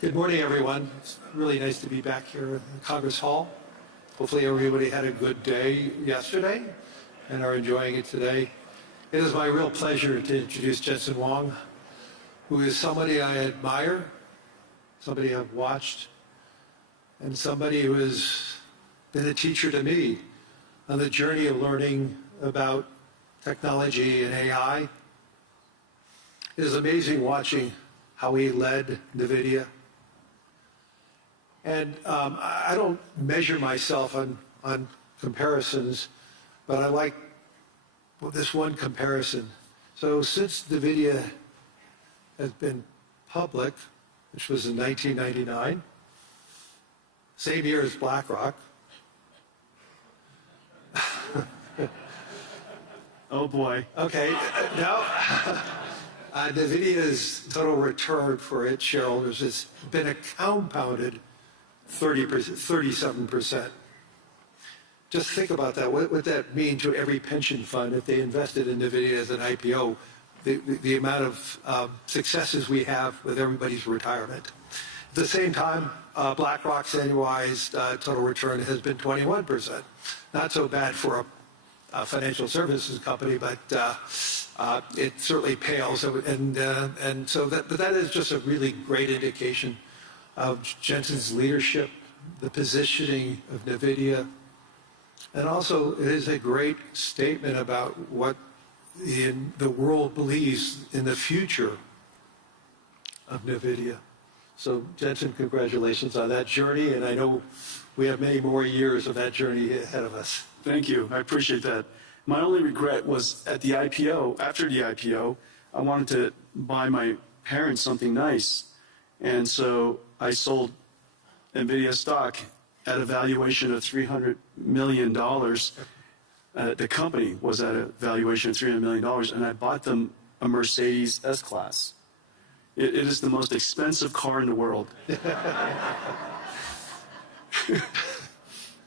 Good morning, everyone. It's really nice to be back here in Congress Hall. Hopefully everybody had a good day yesterday and are enjoying it today. It is my real pleasure to introduce Jensen Huang, who is somebody I admire, somebody I've watched, and somebody who has been a teacher to me on the journey of learning about technology and AI. It is amazing watching how he led Nvidia. And I don't measure myself on comparisons, but I like this one comparison. So since Nvidia has been public, which was in 1999, same year as BlackRock. Oh boy. Okay, now Nvidia's total return for its shareholders has been a compounded 37%. Just think about that. What would that mean to every pension fund if they invested in Nvidia as an IPO? The amount of successes we have with everybody's retirement. At the same time, BlackRock's annualized total return has been 21%. Not so bad for a financial services company, but it certainly pales. And so that is just a really great indication of Jensen's leadership, the positioning of Nvidia, and also it is a great statement about what the world believes in the future of Nvidia. So Jensen, congratulations on that journey, and I know we have many more years of that journey ahead of us. Thank you. I appreciate that. My only regret was at the IPO, after the IPO, I wanted to buy my parents something nice. And so I sold Nvidia stock at a valuation of $300 million. The company was at a valuation of $300 million, and I bought them a Mercedes S-Class. It is the most expensive car in the world.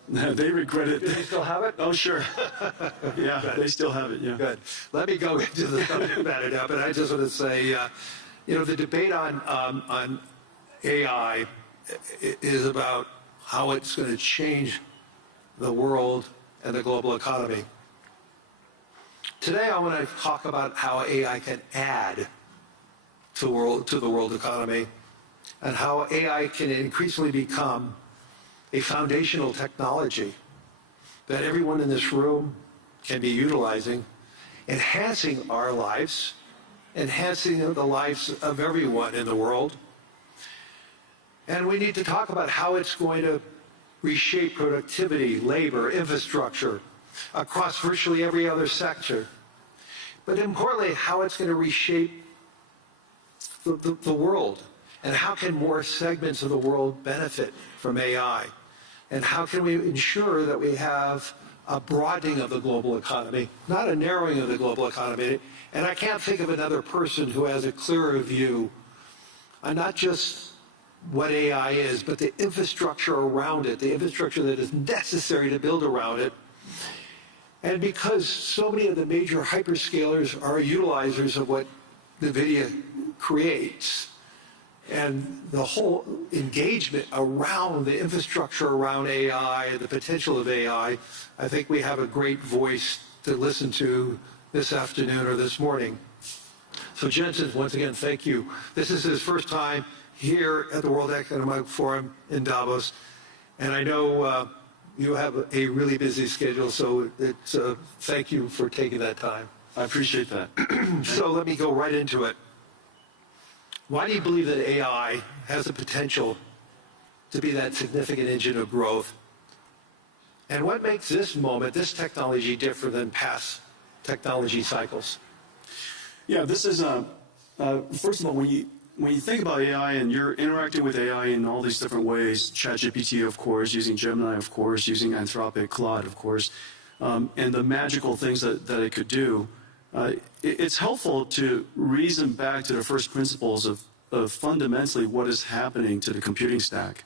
They regret it. Do they still have it? Oh, sure. Yeah, Good. They still have it, yeah. Good. Let me go into the subject matter now, but I just want to say, the debate on AI is about how it's going to change the world and the global economy. Today, I want to talk about how AI can add to the world economy and how AI can increasingly become a foundational technology that everyone in this room can be utilizing, enhancing our lives, enhancing the lives of everyone in the world. And we need to talk about how it's going to reshape productivity, labor, infrastructure across virtually every other sector. But importantly, how it's going to reshape the world, and how can more segments of the world benefit from AI? And how can we ensure that we have a broadening of the global economy, not a narrowing of the global economy? And I can't think of another person who has a clearer view on not just what AI is, but the infrastructure around it, the infrastructure that is necessary to build around it. And because so many of the major hyperscalers are utilizers of what Nvidia creates, and the whole engagement around the infrastructure around AI, the potential of AI, I think we have a great voice to listen to this afternoon or this morning. So Jensen, once again, thank you. This is his first time here at the World Economic Forum in Davos, and I know you have a really busy schedule, so thank you for taking that time. I appreciate that. So let me go right into it. Why do you believe that AI has the potential to be that significant engine of growth? And what makes this moment, this technology, different than past technology cycles? Yeah, this is, first of all, when you think about AI and you're interacting with AI in all these different ways, ChatGPT, of course, using Gemini, of course, using Anthropic, Claude, of course, and the magical things that it could do, it's helpful to reason back to the first principles of fundamentally what is happening to the computing stack.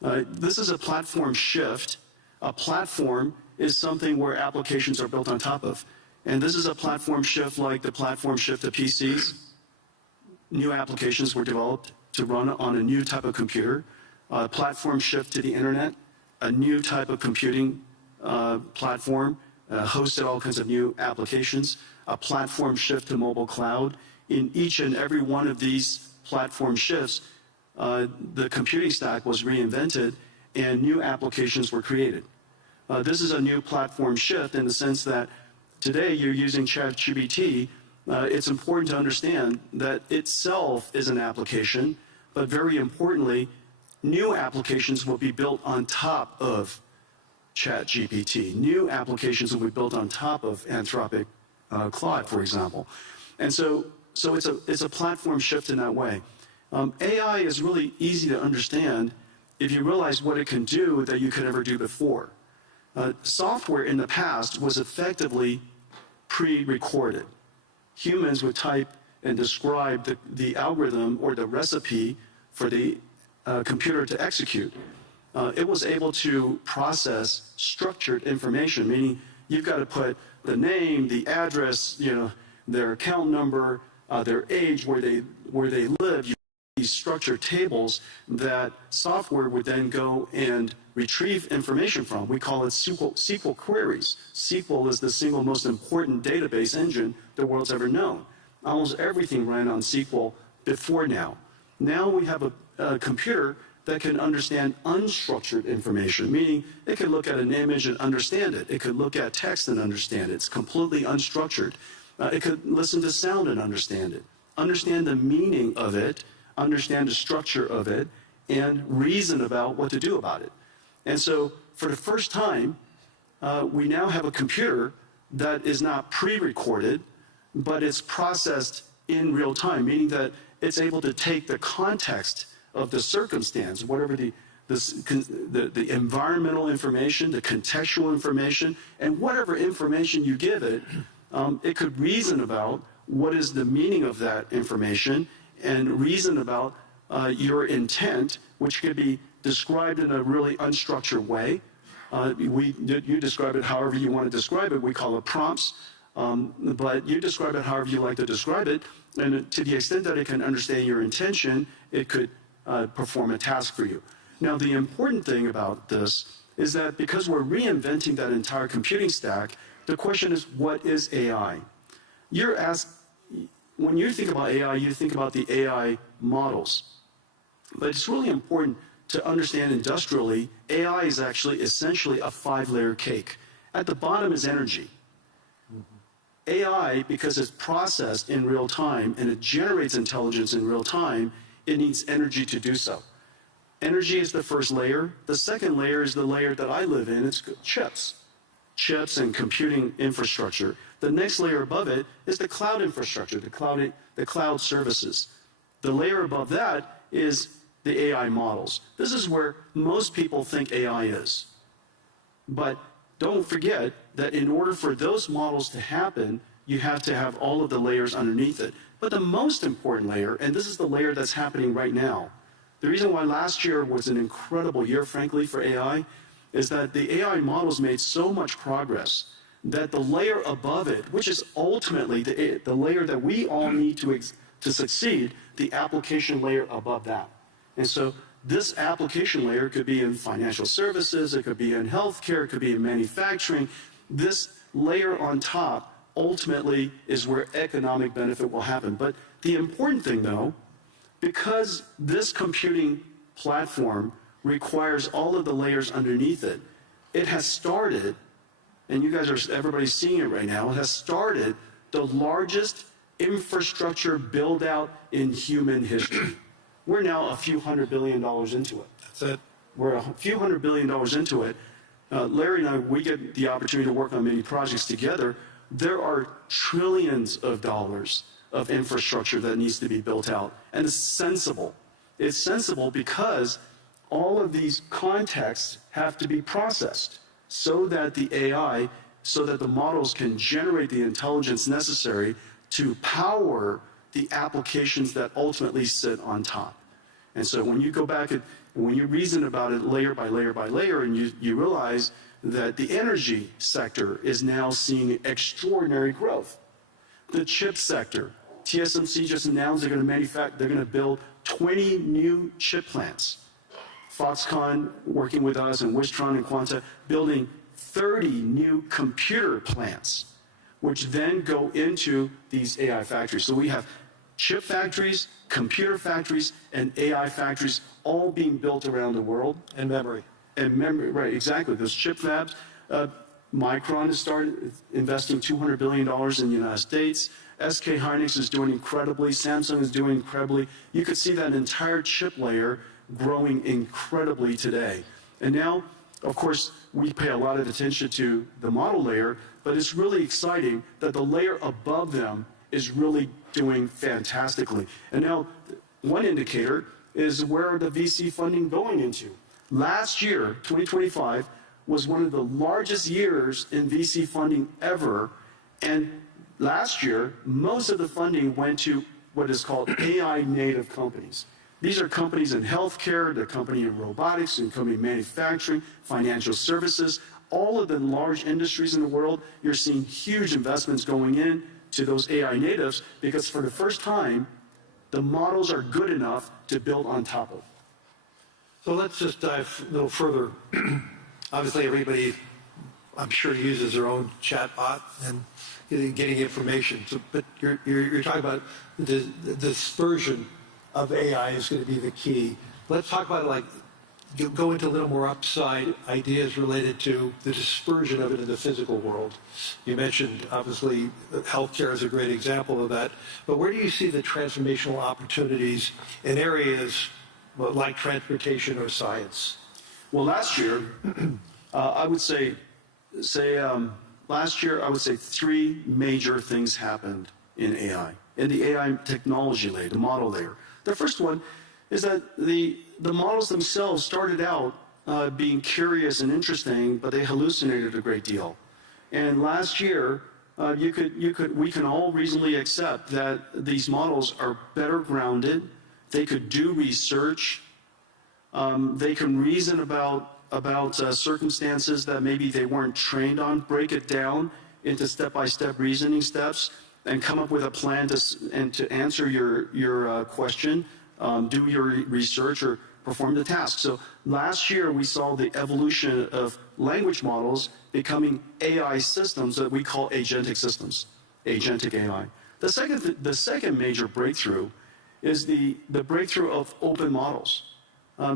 This is a platform shift. A platform is something where applications are built on top of. And this is a platform shift like the platform shift to PCs. new applications were developed to run on a new type of computer, platform shift to the internet, a new type of computing platform, hosted all kinds of new applications, a platform shift to mobile cloud. In each and every one of these platform shifts, the computing stack was reinvented and new applications were created. This is a new platform shift in the sense that today you're using ChatGPT. It's important to understand that itself is an application, but very importantly, new applications will be built on top of ChatGPT. New applications will be built on top of Anthropic Claude, for example. And so it's a platform shift in that way. AI is really easy to understand if you realize what it can do that you could never do before. Software in the past was effectively pre-recorded. Humans would type and describe the algorithm or the recipe for the computer to execute. It was able to process structured information, meaning you've got to put the name, the address, their account number, their age, where they live. These structured tables that software would then go and retrieve information from. We call it SQL queries. SQL is the single most important database engine the world's ever known. Almost everything ran on SQL before now. Now we have a computer that can understand unstructured information, meaning it can look at an image and understand it. It could look at text and understand it. It's completely unstructured. It could listen to sound and understand it, understand the meaning of it, understand the structure of it, and reason about what to do about it. And so for the first time, we now have a computer that is not pre-recorded, but it's processed in real time, meaning that it's able to take the context of the circumstance, whatever the environmental information, the contextual information, and whatever information you give it, it could reason about what is the meaning of that information and reason about your intent, which could be described in a really unstructured way. You describe it however you want to describe it. We call it prompts, but you describe it however you like to describe it. And to the extent that it can understand your intention, it could perform a task for you. Now, the important thing about this is that because we're reinventing that entire computing stack, the question is, what is AI? You're asked, when you think about AI, you think about the AI models. But it's really important to understand industrially, AI is actually essentially a 5-layer cake. At the bottom is energy. AI, because it's processed in real time and it generates intelligence in real time, it needs energy to do so. Energy is the first layer. The second layer is the layer that I live in. It's chips. Chips and computing infrastructure. The next layer above it is the cloud infrastructure, the cloud services. The layer above that is the AI models. This is where most people think AI is. But don't forget that in order for those models to happen, you have to have all of the layers underneath it. But the most important layer, and this is the layer that's happening right now, the reason why last year was an incredible year, frankly, for AI, is that the AI models made so much progress that the layer above it, which is ultimately the layer that we all need to succeed, the application layer above that. And so this application layer could be in financial services, it could be in healthcare, it could be in manufacturing. This layer on top ultimately is where economic benefit will happen. But the important thing, though, because this computing platform requires all of the layers underneath it, it has started, and everybody's seeing it right now, it has started the largest infrastructure build-out in human history. We're now a few $100 billion into it. That's it. We're a few $100 billion into it. Larry and I, we get the opportunity to work on many projects together. There are trillions of dollars of infrastructure that needs to be built out, and it's sensible. It's sensible because all of these contexts have to be processed so that the AI, so that the models can generate the intelligence necessary to power the applications that ultimately sit on top. And so when you go back and when you reason about it layer by layer by layer, and you realize that the energy sector is now seeing extraordinary growth. The chip sector, TSMC just announced they're going to build 20 new chip plants. Foxconn working with us and Wistron and Quanta building 30 new computer plants, which then go into these AI factories. So we have chip factories, computer factories, and AI factories all being built around the world. And memory. And memory, right, exactly. Those chip fabs. Micron has started investing $200 billion in the United States. SK Hynix is doing incredibly. Samsung is doing incredibly. You could see that entire chip layer growing incredibly today. And now, of course, we pay a lot of attention to the model layer, but it's really exciting that the layer above them is really doing fantastically. And now, one indicator is where the VC funding going into. Last year, 2025, was one of the largest years in VC funding ever, and last year, most of the funding went to what is called AI native companies. These are companies in healthcare, they're company in robotics, and company in manufacturing, financial services, all of the large industries in the world. You're seeing huge investments going in to those AI natives because for the first time, the models are good enough to build on top of. So let's just dive a little further. Obviously, everybody, I'm sure, uses their own chatbot and getting information. So, but you're talking about the dispersion of AI is going to be the key. Let's talk about go into a little more upside ideas related to the dispersion of it in the physical world. You mentioned, obviously, healthcare is a great example of that. But where do you see the transformational opportunities in areas like transportation or science? Well, last year, I would say last year, I would say three major things happened in AI, in the AI technology layer, the model layer. The first one is that the models themselves started out being curious and interesting, but they hallucinated a great deal. And last year, we can all reasonably accept that these models are better grounded. They could do research. They can reason about circumstances that maybe they weren't trained on, break it down into step-by-step reasoning steps, and come up with a plan to answer your question, do your research, or perform the task. So last year we saw the evolution of language models becoming AI systems that we call agentic systems, agentic AI. The second major breakthrough is the breakthrough of open models.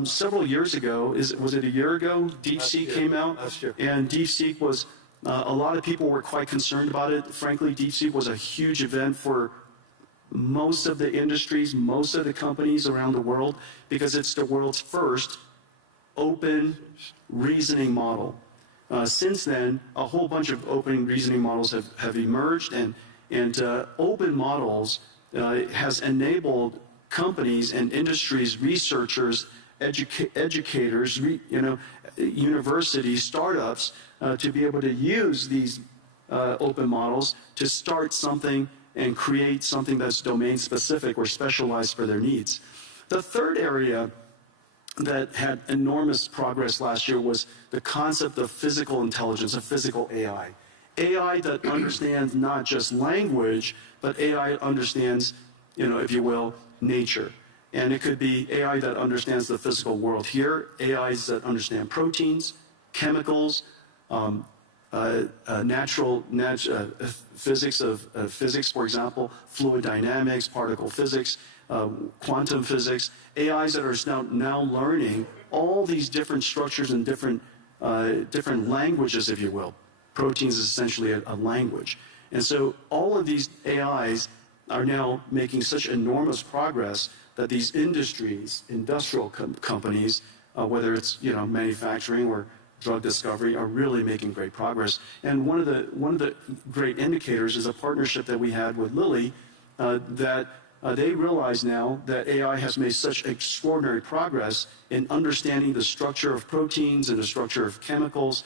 Several years ago, was it a year ago? DeepSeek came out, last year. And DeepSeek was, a lot of people were quite concerned about it. Frankly, DeepSeek was a huge event for most of the industries, most of the companies around the world, because it's the world's first open reasoning model. Since then, a whole bunch of open reasoning models have emerged, and open models has enabled companies and industries, researchers, educators, universities, startups, to be able to use these open models to start something and create something that's domain specific or specialized for their needs. The third area that had enormous progress last year was the concept of physical intelligence, of physical AI. AI that understands not just language, but AI understands, if you will, nature. And it could be AI that understands the physical world here, AIs that understand proteins, chemicals, natural physics of physics, for example, fluid dynamics, particle physics, quantum physics, AIs that are now learning all these different structures and different languages, if you will. Proteins is essentially a language. And so all of these AIs are now making such enormous progress that these industries, industrial companies, whether it's manufacturing or drug discovery, are really making great progress. And one of the great indicators is a partnership that we had with Lilly, that they realize now that AI has made such extraordinary progress in understanding the structure of proteins and the structure of chemicals,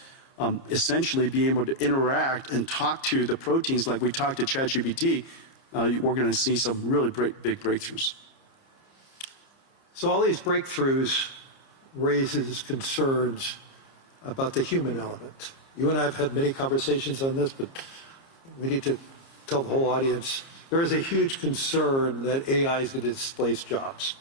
essentially being able to interact and talk to the proteins like we talk to ChatGPT. We're going to see some really big breakthroughs. So all these breakthroughs raises concerns about the human element. You and I have had many conversations on this, but we need to tell the whole audience there is a huge concern that AI is going to displace jobs.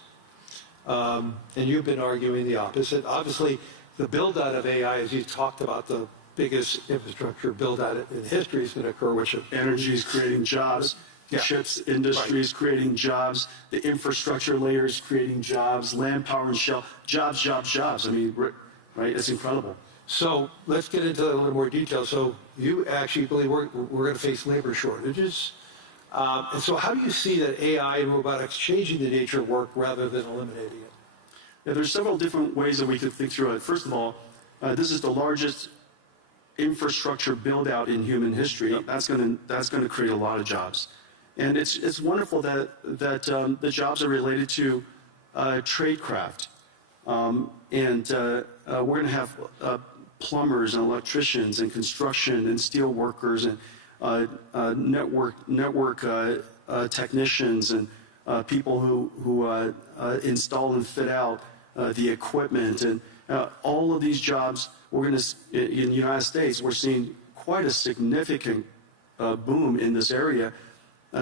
And you've been arguing the opposite. Obviously, the build-out of AI, as you talked about, the biggest infrastructure build-out in history is going to occur, which Energy is creating jobs. The chips industry is creating jobs. The infrastructure layer is creating jobs. Land, power, and shell. Jobs, jobs, jobs. I mean, right? It's incredible. So let's get into a little more detail. So you actually believe we're going to face labor shortages. And so how do you see that AI and robotics changing the nature of work rather than eliminating it? Yeah, there's several different ways that we could think through it. First of all, this is the largest infrastructure build-out in human history. Yep. That's going to create a lot of jobs. And it's wonderful that the jobs are related to tradecraft. And we're going to have plumbers and electricians and construction and steel workers and network technicians and people who install and fit out the equipment. And all of these jobs, we're going to, in the United States, we're seeing quite a significant boom in this area.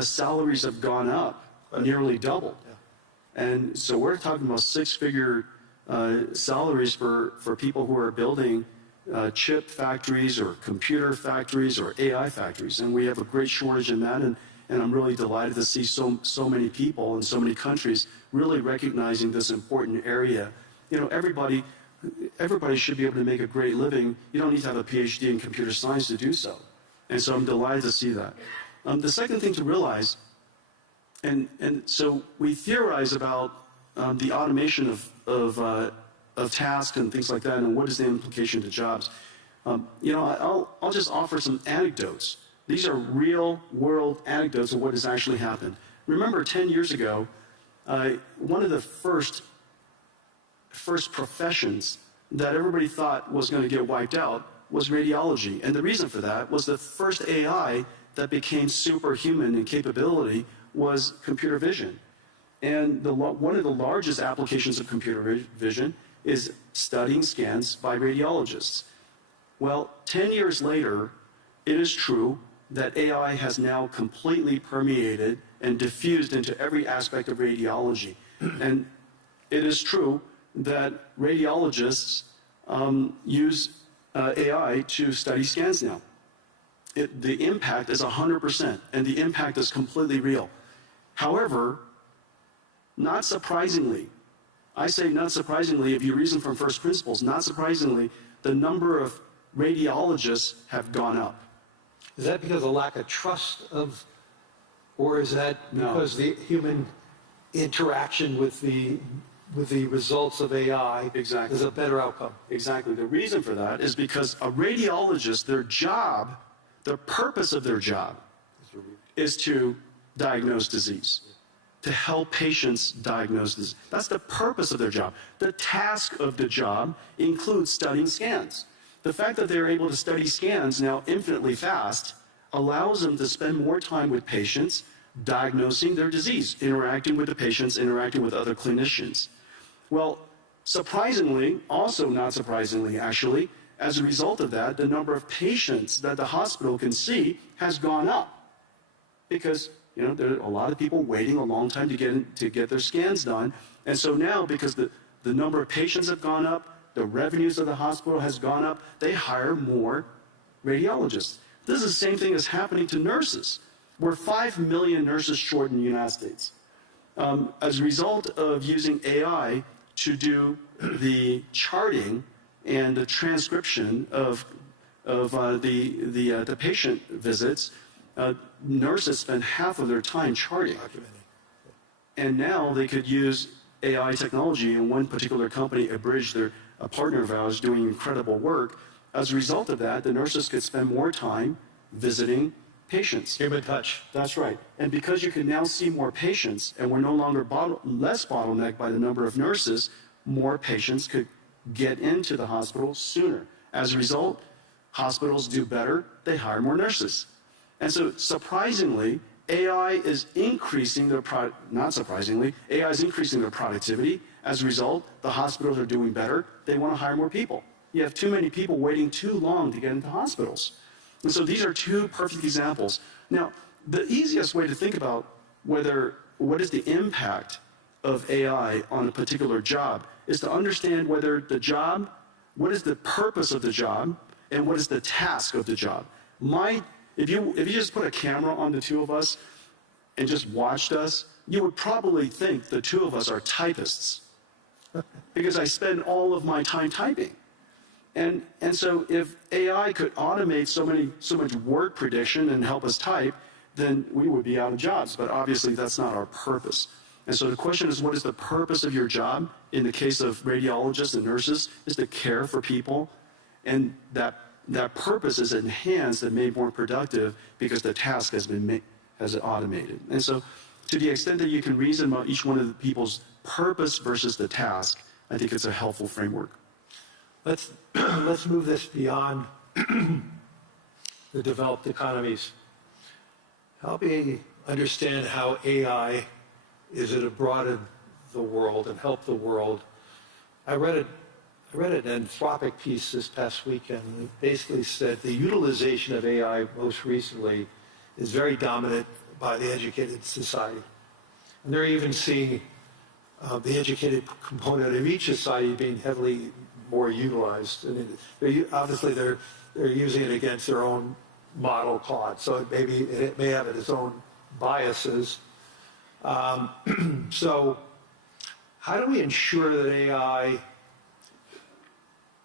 Salaries have gone up, nearly doubled. Yeah. And so we're talking about six-figure salaries for people who are building chip factories or computer factories or AI factories. And we have a great shortage in that. And I'm really delighted to see so many people in so many countries really recognizing this important area. You know, everybody should be able to make a great living. You don't need to have a PhD in computer science to do so. And so I'm delighted to see that. The second thing to realize, and so we theorize about the automation of tasks and things like that, and what is the implication to jobs. You know, I'll just offer some anecdotes. These are real-world anecdotes of what has actually happened. Remember, 10 years ago, one of the first professions that everybody thought was going to get wiped out was radiology. And the reason for that was the first AI that became superhuman in capability was computer vision. And one of the largest applications of computer vision is studying scans by radiologists. Well, 10 years later, it is true that AI has now completely permeated and diffused into every aspect of radiology. And it is true that radiologists use AI to study scans now. The impact is 100%, and the impact is completely real. However, not surprisingly, I say not surprisingly, if you reason from first principles, not surprisingly, the number of radiologists have gone up. Is that because of lack of trust or is that because the human interaction with the results of AI Exactly. is a better outcome? Exactly. The reason for that is because a radiologist, their job, the purpose of their job is to diagnose disease, to help patients diagnose disease. That's the purpose of their job. The task of the job includes studying scans. The fact that they're able to study scans now infinitely fast allows them to spend more time with patients, diagnosing their disease, interacting with the patients, interacting with other clinicians. Well, surprisingly, also not surprisingly actually, as a result of that, the number of patients that the hospital can see has gone up. Because, you know, there are a lot of people waiting a long time to get their scans done. And so now, because the number of patients have gone up, the revenues of the hospital has gone up, they hire more radiologists. This is the same thing that's happening to nurses. We're 5 million nurses short in the United States. As a result of using AI to do the charting and the transcription of the patient visits, nurses spend half of their time charting. And now they could use AI technology, and one particular company, Abridge, they're a partner of ours doing incredible work. As a result of that, the nurses could spend more time visiting patients. Human touch. That's right. And because you can now see more patients, and we're no longer less bottlenecked by the number of nurses, more patients could get into the hospital sooner. As a result, hospitals do better, they hire more nurses. And so surprisingly, AI is increasing their not surprisingly, AI is increasing their productivity. As a result, the hospitals are doing better, they want to hire more people. You have too many people waiting too long to get into hospitals. And so these are two perfect examples. Now, the easiest way to think about what is the impact of AI on a particular job is to understand whether the job, what is the purpose of the job, and what is the task of the job. If you just put a camera on the two of us and just watched us, you would probably think the two of us are typists because I spend all of my time typing. And so if AI could automate so much word prediction and help us type, then we would be out of jobs. But obviously that's not our purpose. And so the question is, what is the purpose of your job? In the case of radiologists and nurses, is to care for people. And that purpose is enhanced and made more productive because the task has been automated. And so to the extent that you can reason about each one of the people's purpose versus the task, I think it's a helpful framework. Let's move this beyond the developed economies. Help me understand how AI is going to broaden the world and help the world. I read an Anthropic piece this past weekend. It basically said the utilization of AI most recently is very dominant by the educated society. And they're even seeing the educated component of each society being heavily more utilized. And obviously they're using it against their own model Claude, so it may have its own biases. So how do we ensure that AI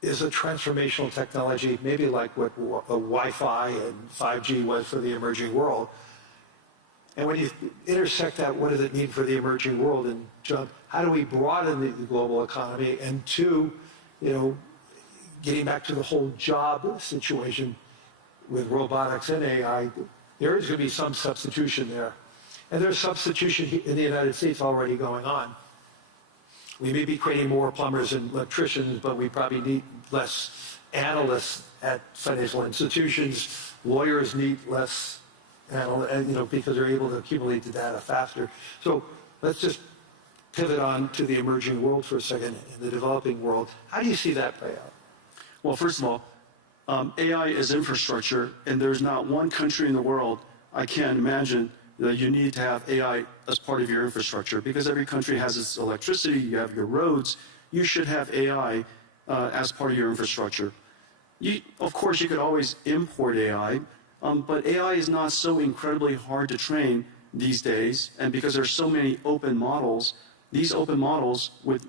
is a transformational technology, maybe like what Wi-Fi and 5G was for the emerging world? And when you intersect that, what does it mean for the emerging world? And John, how do we broaden the global economy? And two, getting back to the whole job situation with robotics and AI, there is going to be some substitution there. And there's substitution in the United States already going on. We may be creating more plumbers and electricians, but we probably need less analysts at financial institutions. Lawyers need less analysts, because they're able to accumulate the data faster. So let's just pivot on to the emerging world for a second, in the developing world. How do you see that play out? Well, first of all, AI is infrastructure, and there's not one country in the world, I can't imagine, that you need to have AI as part of your infrastructure, because every country has its electricity, you have your roads, you should have AI as part of your infrastructure. Of course, you could always import AI, but AI is not so incredibly hard to train these days, and because there's so many open models, these open models with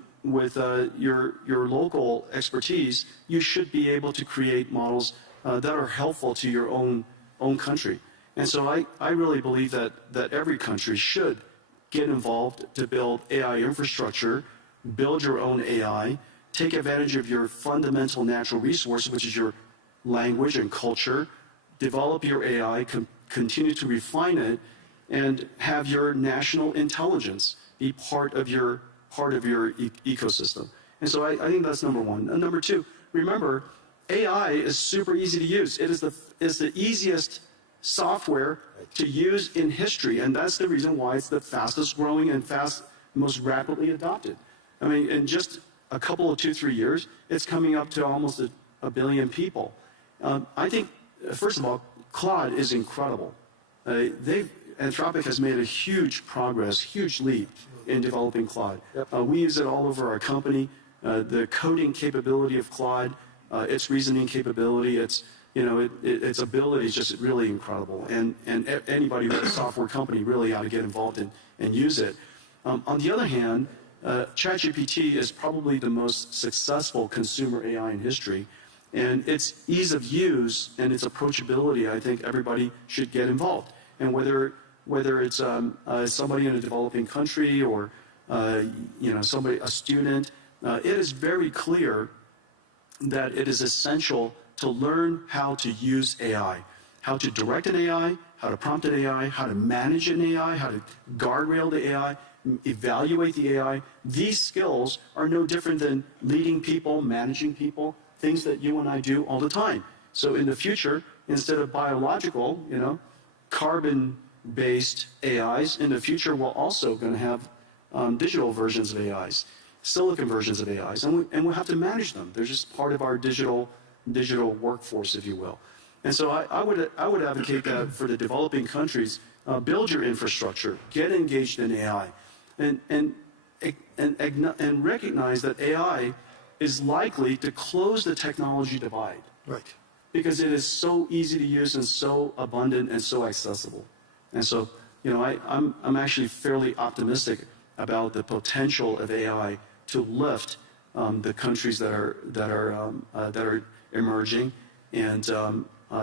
your local expertise, you should be able to create models that are helpful to your own country. And so I really believe that every country should get involved to build AI infrastructure, build your own AI, take advantage of your fundamental natural resource, which is your language and culture, develop your AI, continue to refine it, and have your national intelligence be part of your ecosystem. And so I think that's number one. And number two, remember, AI is super easy to use. It is the easiest software to use in history, and that's the reason why it's the fastest growing and most rapidly adopted. I mean, in just a couple of 2-3 years, it's coming up to almost a billion people. I think, first of all, Claude is incredible. Anthropic has made a huge progress, huge leap in developing Claude. Yep. We use it all over our company. The coding capability of Claude, its reasoning capability, its ability is just really incredible. And anybody with a software company really ought to get involved and use it. On the other hand, ChatGPT is probably the most successful consumer AI in history. And its ease of use and its approachability, I think everybody should get involved. And whether it's somebody in a developing country or a student, it is very clear that it is essential to learn how to use AI, how to direct an AI, how to prompt an AI, how to manage an AI, how to guardrail the AI, evaluate the AI. These skills are no different than leading people, managing people, things that you and I do all the time. So in the future, instead of biological, carbon-based AIs, in the future we're also going to have digital versions of AIs, silicon versions of AIs, and we'll have to manage them. They're just part of our digital workforce, if you will. And so I would advocate that for the developing countries, build your infrastructure, get engaged in AI, and recognize that AI is likely to close the technology divide. Right. Because it is so easy to use and so abundant and so accessible. And so, I'm actually fairly optimistic about the potential of AI to lift the countries that are emerging, and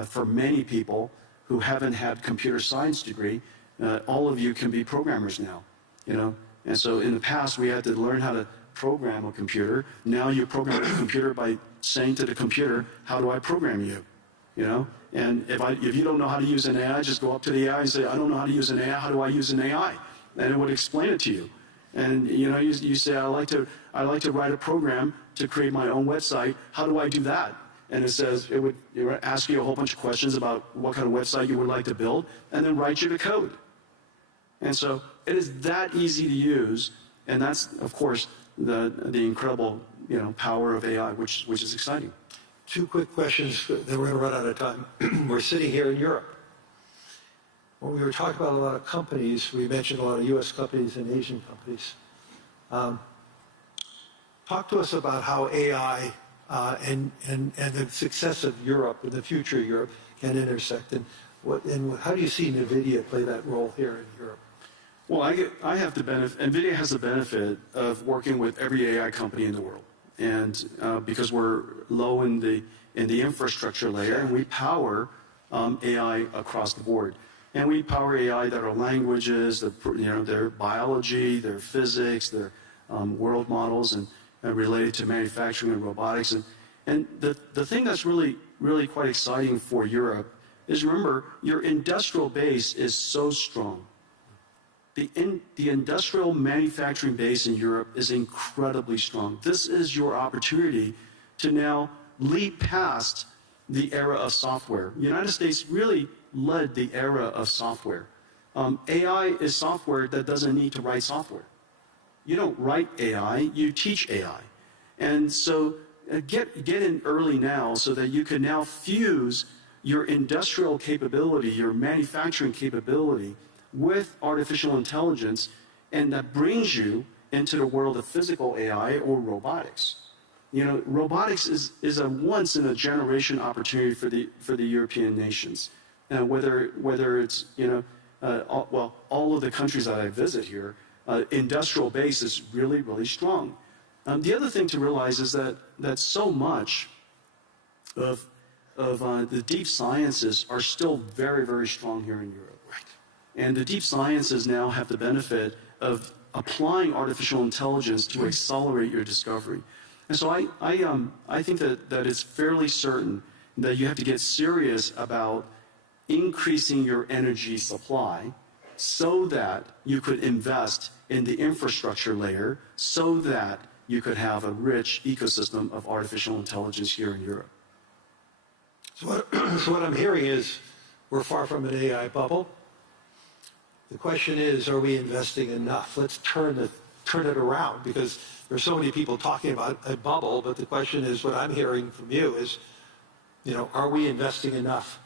for many people who haven't had computer science degree, all of you can be programmers now, And so in the past we had to learn how to program a computer. Now you program a computer by saying to the computer, "How do I program you?" And if you don't know how to use an AI, just go up to the AI and say, "I don't know how to use an AI. How do I use an AI?" And it would explain it to you. And you say, "I like to write a program to create my own website. How do I do that?" And it would ask you a whole bunch of questions about what kind of website you would like to build, and then write you the code. And so it is that easy to use, and that's, of course, the incredible power of AI, which is exciting. Two quick questions, then we're going to run out of time. We're sitting here in Europe. When we were talking about a lot of companies, we mentioned a lot of U.S. companies and Asian companies. Talk to us about how AI and the success of Europe and the future of Europe can intersect, and how do you see Nvidia play that role here in Europe? Well, I have the benefit. Nvidia has the benefit of working with every AI company in the world, and because we're low in the infrastructure layer, and we power AI across the board, and we power AI that are languages, their biology, their physics, their world models, and related to manufacturing and robotics, and the thing that's really quite exciting for Europe is, remember, your industrial base is so strong. The industrial manufacturing base in Europe is incredibly strong. This is your opportunity to now leap past the era of software. The United States really led the era of software. AI is software that doesn't need to write software. You don't write AI, you teach AI. And so get in early now so that you can now fuse your industrial capability, your manufacturing capability, with artificial intelligence, and that brings you into the world of physical AI or robotics. Robotics is a once-in-a-generation opportunity for the European nations. Whether it's, all of the countries that I visit here, industrial base is really, really strong. The other thing to realize is that so much of the deep sciences are still very, very strong here in Europe. And the deep sciences now have the benefit of applying artificial intelligence to accelerate your discovery. And so I think that it's fairly certain that you have to get serious about increasing your energy supply so that you could invest in the infrastructure layer so that you could have a rich ecosystem of artificial intelligence here in Europe. So what I'm hearing is we're far from an AI bubble. The question is, are we investing enough? Let's turn it around, because there's so many people talking about a bubble, but the question is, what I'm hearing from you is, are we investing enough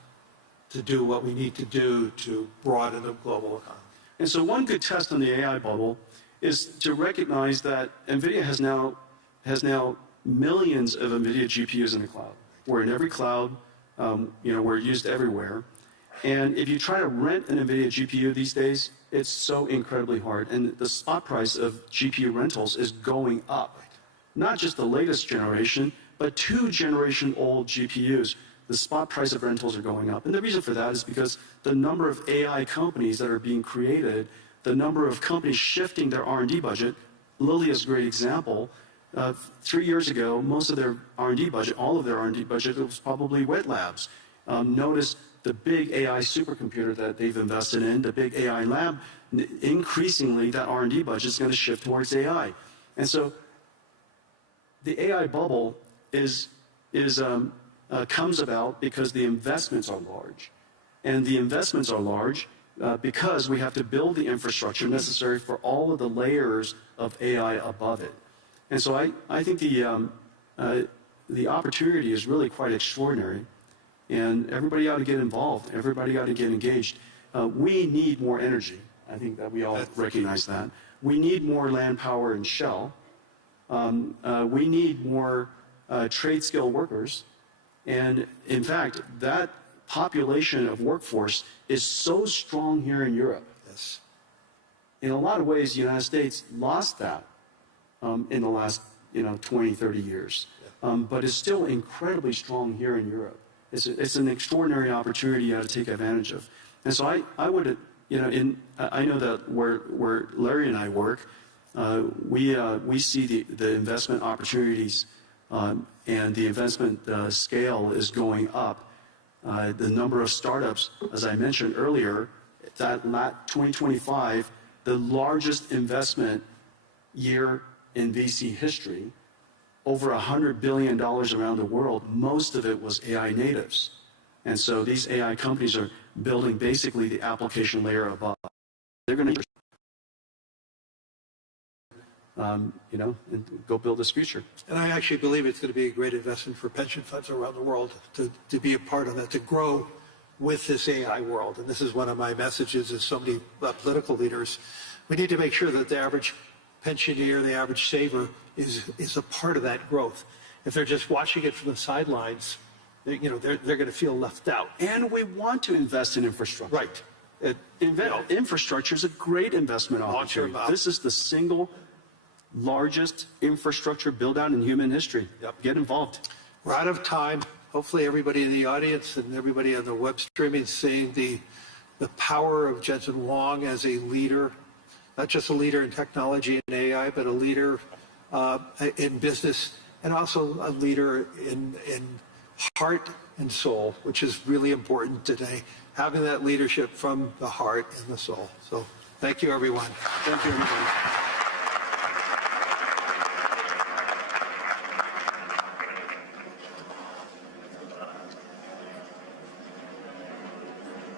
to do what we need to do to broaden the global economy? And so one good test on the AI bubble is to recognize that Nvidia has now millions of Nvidia GPUs in the cloud. We're in every cloud, we're used everywhere. And if you try to rent an Nvidia GPU these days, it's so incredibly hard. And the spot price of GPU rentals is going up. Not just the latest generation, but 2-generation-old GPUs. The spot price of rentals are going up. And the reason for that is because the number of AI companies that are being created, the number of companies shifting their R&D budget, Lilly is a great example. 3 years ago, most of their R&D budget, all of their R&D budget, was probably wet labs. Notice the big AI supercomputer that they've invested in, the big AI lab, increasingly that R&D budget is going to shift towards AI. And so the AI bubble comes about because the investments are large. And the investments are large because we have to build the infrastructure necessary for all of the layers of AI above it. And so I think the opportunity is really quite extraordinary. And everybody ought to get involved. Everybody ought to get engaged. we need more energy. I think that we all recognize that. We need more land power and shell. We need more trade skill workers. And in fact, that population of workforce is so strong here in Europe. Yes. In a lot of ways, the United States lost that in the last 20, 30 years. But it's still incredibly strong here in Europe. It's an extraordinary opportunity you have to take advantage of. And so I would, I know that where Larry and I work, we see the investment opportunities and the investment scale is going up. The number of startups, as I mentioned earlier, that 2025, the largest investment year in VC history, over $100 billion around the world. Most of it was AI natives. And so these AI companies are building basically the application layer above. They're going to and go build this future. And I actually believe it's going to be a great investment for pension funds around the world to be a part of that, to grow with this AI world. And this is one of my messages as so many political leaders. We need to make sure that the average pensioner, the average saver is a part of that growth. If they're just watching it from the sidelines, they're going to feel left out. And we want to invest in infrastructure. Right. Infrastructure is a great investment opportunity. This is the single largest infrastructure build-out in human history. Yep. Get involved. We're out of time. Hopefully everybody in the audience and everybody on the web streaming is seeing the power of Jensen Huang as a leader, not just a leader in technology and AI, but a leader in business and also a leader in heart and soul, which is really important today, having that leadership from the heart and the soul. So thank you, everyone. Thank you, everybody.